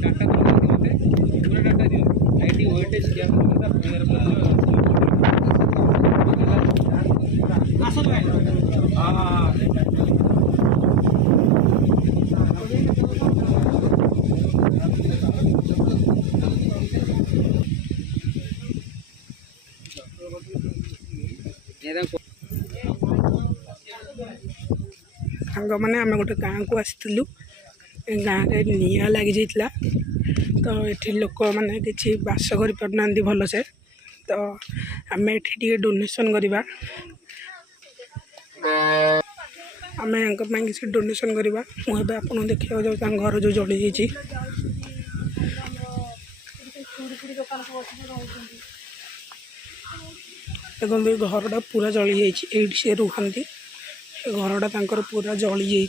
Data पूरा data दियो ID weightage क्या सांग मैंने आम गोटे गाँव को आसलु गाँव में निआ लगी जाता तो ये लोक मैंने कि बास कर पारना भल से तो आम ये डोनेसन करवा आम किसी डोनेसन करवा मुझे आपको देखा जाऊँ घर जो जली जाइए देखते घरटा पूरा जली जाइए से रुहती घरटा पूरा जली जाइए।